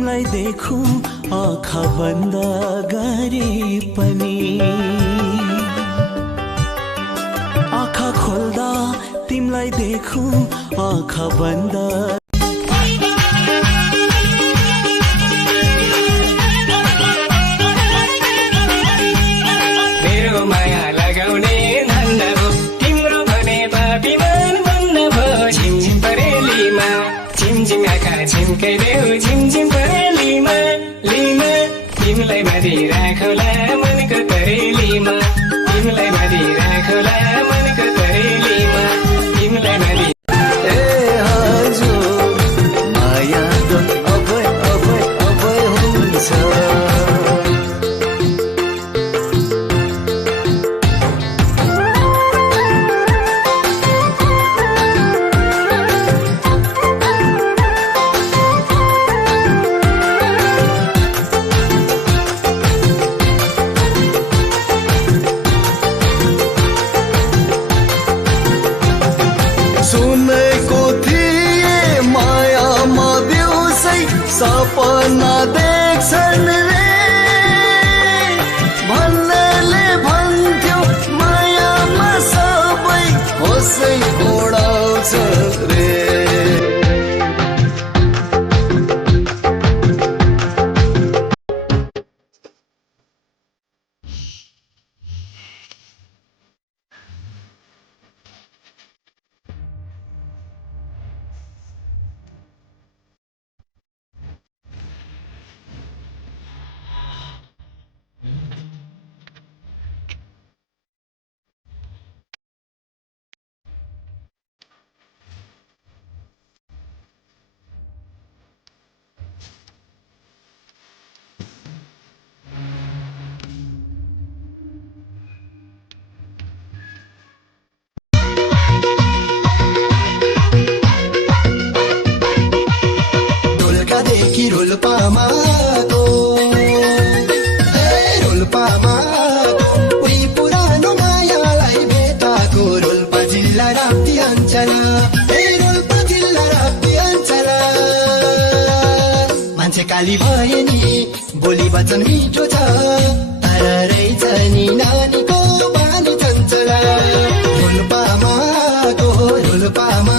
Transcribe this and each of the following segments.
तिमलाई देखौं आँखा बन्द गरे पनि आँखा खोल्दा तिमलाई देखौं आँखा बन्द मेरो माया लगाउने धन्दा भो तिम्रो भने पापीमान बन्न भो झिमझिम परेलीमा झिमझिम आँखा झिम्काइदेऊ झिमझिम परेलीमा लिमा तिमीलाई बाँधी राखौला मनको तरेलीमा तिमीलाई बाँधी राखौला मनको तरेलीमा तिमीलाई बाँधी माया अभय अभय अभय हुन्छ सुनेको थिए मायामा बेउसै सपना देख्छन् रे भन्नेले भन्थ्यो मायामा सबै होसै उडाउँछ रे रोल्पामा उही पुरानो मायालाई भेटाको रोल्पा जिल्ला राप्ती अञ्चल रोल्पा जिल्ला राप्ती अञ्चल मान्छे काली भए नि बोली वचन मिठो छ तर रहेछ नि नानीको बानी चञ्चल रोल्पामा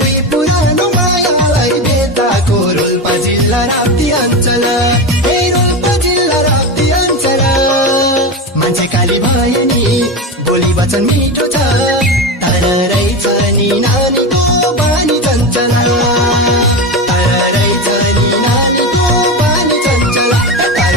उही पुरानो मायालाई भेटाको रोल्पा जिल्ला राप्ती अञ्चल रोल्पा जिल्ला राप्ती अञ्चल मान्छे काली भए नि बोली वचन मिठो छ तर रहेछ नि नानीको बानी चञ्चल तर रहेछ नि नानीको बानी चञ्चल तर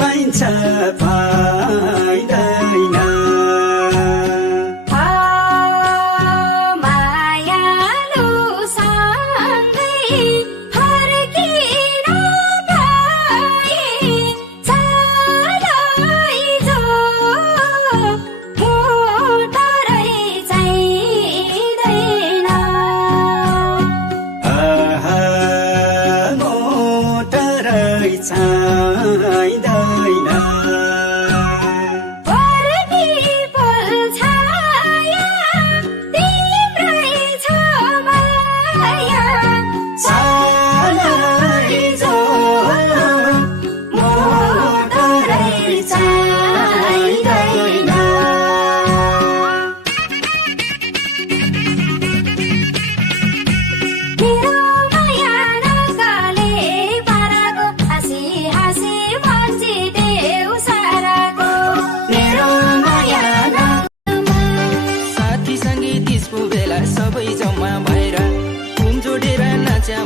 पाइन्छ पाइँदैन मायालु सँगै फर्किन पाए चालैजो मोटरै चाहिँदैन मोटरै चाहिँदैन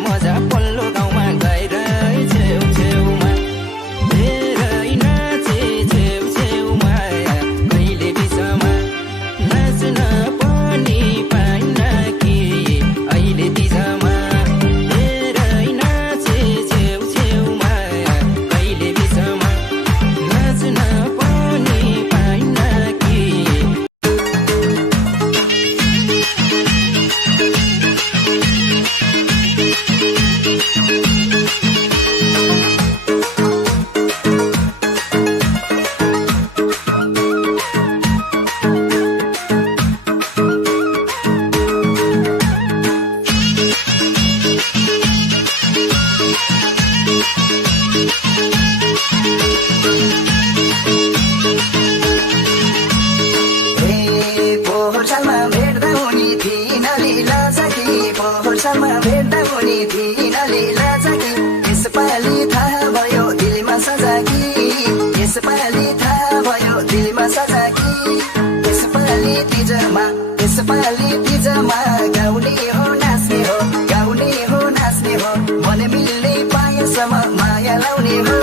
मजा पल्लो गाउँमा गएर छेउ छेउमा धेरै नाचे छेउ छेउमा कहिले बिचमा नाच्न पनि पाइन कि अहिले बिचमा धेरै नाचे छेउ छेउमा कहिले बिचमा नाच्न पनि पाइन पनि थिइनले लाजकी यसपालि थाहा भयो दिलमा सजाकी यसपालि थाहा भयो दिलमा सजाकी यसपालि तिजमा गाउने हो नाच्ने हो मन मिल्ने पाएसम्म माया लाउने हो